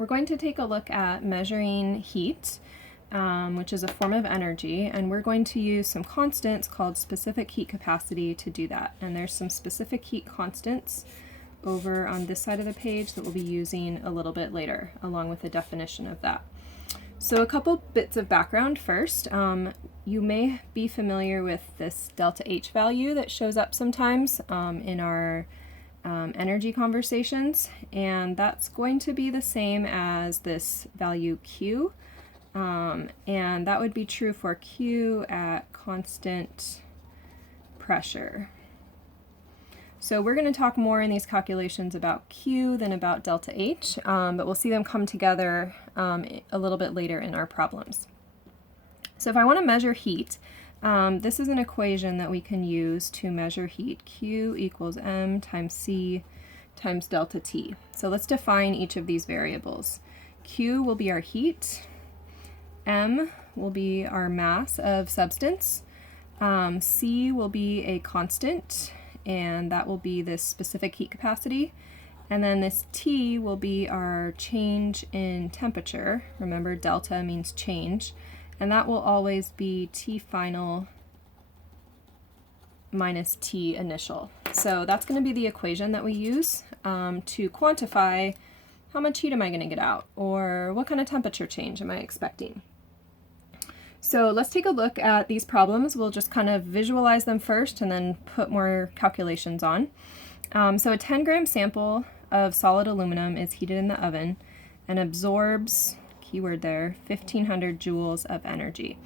we're going to take a look at measuring heat, which is a form of energy, and we're going to use some constants called specific heat capacity to do that. And there's some specific heat constants over on this side of the page that we'll be using a little bit later, along with a definition of that. So a couple bits of background first. You may be familiar with this delta H value that shows up sometimes in our energy conversations, and that's going to be the same as this value Q, and that would be true for Q at constant pressure. So we're going to talk more in these calculations about Q than about delta H, but we'll see them come together a little bit later in our problems. So if I want to measure heat, this is an equation that we can use to measure heat. Q equals M times C times delta T. So let's define each of these variables. Q will be our heat, M will be our mass of substance, C will be a constant, and that will be this specific heat capacity, and then this T will be our change in temperature. Remember, delta means change, and that will always be T final minus T initial. So that's going to be the equation that we use to quantify how much heat am I going to get out, or what kind of temperature change am I expecting. So let's take a look at these problems. We'll just kind of visualize them first and then put more calculations on. So a 10-gram sample of solid aluminum is heated in the oven and absorbs, keyword there, 1,500 joules of energy.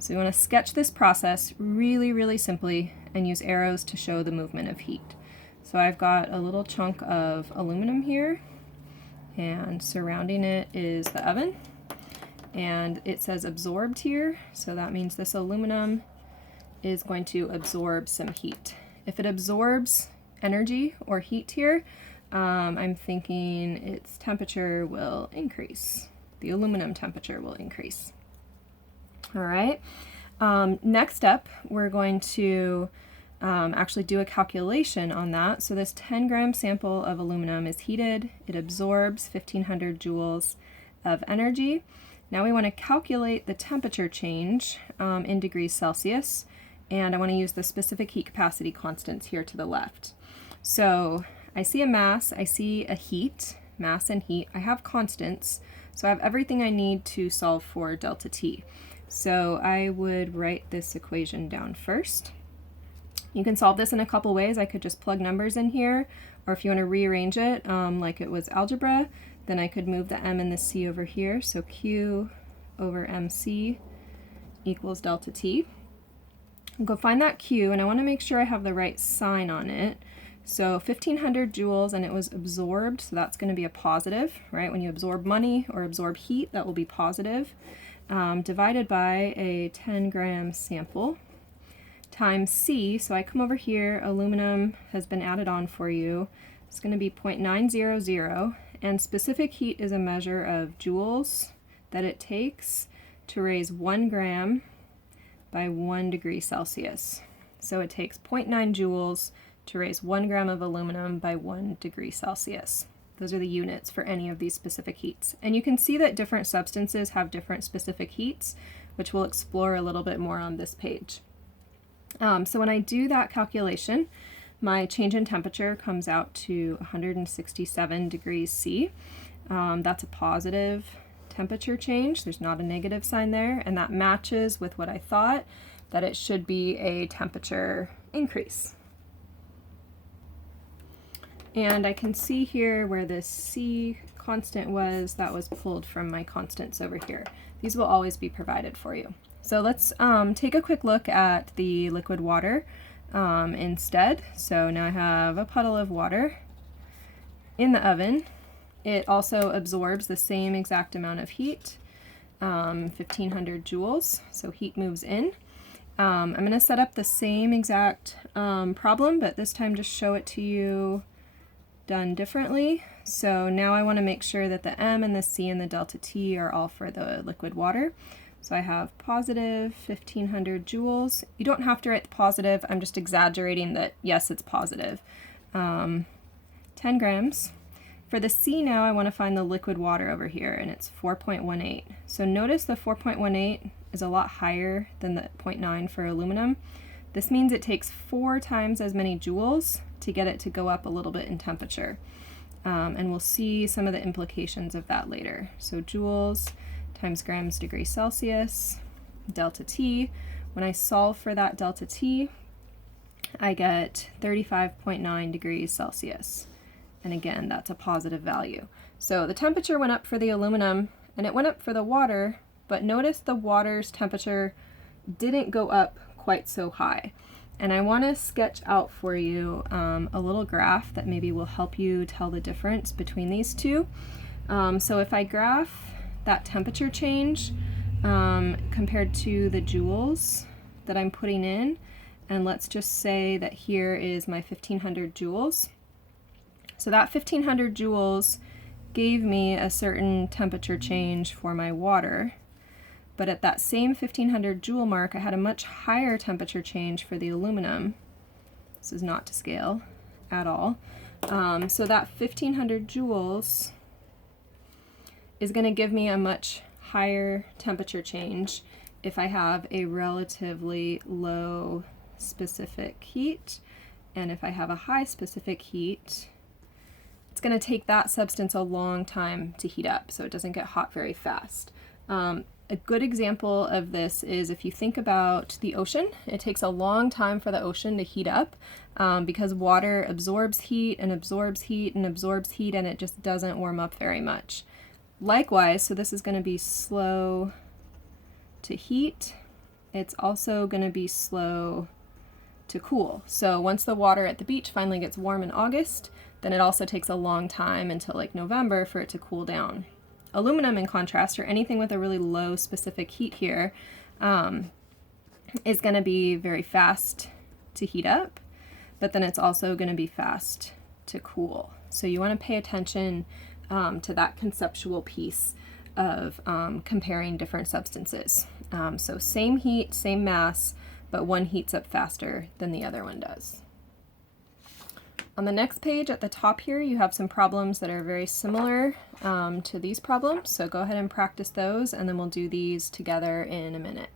So we want to sketch this process really, really simply and use arrows to show the movement of heat. So I've got a little chunk of aluminum here, and surrounding it is the oven. And it says absorbed here, so that means this aluminum is going to absorb some heat. If it absorbs energy or heat here, I'm thinking its temperature will increase. The aluminum temperature will increase. All right. Next up, we're going to actually do a calculation on that. So this 10-gram sample of aluminum is heated. It absorbs 1,500 joules of energy. Now we want to calculate the temperature change in degrees Celsius, and I want to use the specific heat capacity constants here to the left. So I see a mass, I see a heat, mass and heat. I have constants, so I have everything I need to solve for delta T. So I would write this equation down first. You can solve this in a couple ways. I could just plug numbers in here, or if you want to rearrange it like it was algebra, then I could move the M and the C over here. So Q over MC equals delta T. I'll go find that Q, and I want to make sure I have the right sign on it. So 1,500 joules, and it was absorbed, so that's going to be a positive, right? When you absorb money or absorb heat, that will be positive, divided by a 10-gram sample, times C. So I come over here, aluminum has been added on for you. It's going to be 0.900. And specific heat is a measure of joules that it takes to raise 1 gram by 1 degree Celsius. So it takes 0.9 joules to raise 1 gram of aluminum by 1 degree Celsius. Those are the units for any of these specific heats. And you can see that different substances have different specific heats, which we'll explore a little bit more on this page. So when I do that calculation, my change in temperature comes out to 167 degrees C. That's a positive temperature change. There's not a negative sign there, and that matches with what I thought, that it should be a temperature increase. And I can see here where this C constant was, that was pulled from my constants over here. These will always be provided for you. So let's take a quick look at the liquid water instead. So now I have a puddle of water in the oven. It also absorbs the same exact amount of heat, 1,500 joules, so heat moves in. I'm going to set up the same exact problem, but this time just show it to you done differently. So now I want to make sure that the M and the C and the delta T are all for the liquid water. So I have positive 1,500 joules. You don't have to write the positive. I'm just exaggerating that, yes, it's positive. 10 grams. For the C now, I want to find the liquid water over here, and it's 4.18. So notice the 4.18 is a lot higher than the 0.9 for aluminum. This means it takes 4 times as many joules to get it to go up a little bit in temperature. And we'll see some of the implications of that later. So joules times grams degrees Celsius, delta T. When I solve for that delta T, I get 35.9 degrees Celsius. And again, that's a positive value. So the temperature went up for the aluminum and it went up for the water, but notice the water's temperature didn't go up quite so high. And I want to sketch out for you a little graph that maybe will help you tell the difference between these two. So if I graph that temperature change compared to the joules that I'm putting in, and let's just say that here is my 1500 joules. So that 1500 joules gave me a certain temperature change for my water, but at that same 1500 joule mark, I had a much higher temperature change for the aluminum. This is not to scale at all. So that 1500 joules is going to give me a much higher temperature change if I have a relatively low specific heat, and if I have a high specific heat, it's going to take that substance a long time to heat up, so it doesn't get hot very fast. A good example of this is if you think about the ocean. It takes a long time for the ocean to heat up because water absorbs heat and absorbs heat and absorbs heat, and it just doesn't warm up very much. Likewise, so this is going to be slow to heat. It's also going to be slow to cool. So once the water at the beach finally gets warm in August, then it also takes a long time until like November for it to cool down. Aluminum, in contrast, or anything with a really low specific heat here, is going to be very fast to heat up, but then it's also going to be fast to cool. So you want to pay attention to that conceptual piece of comparing different substances. So same heat, same mass, but one heats up faster than the other one does. On the next page at the top here, you have some problems that are very similar to these problems. So go ahead and practice those, and then we'll do these together in a minute.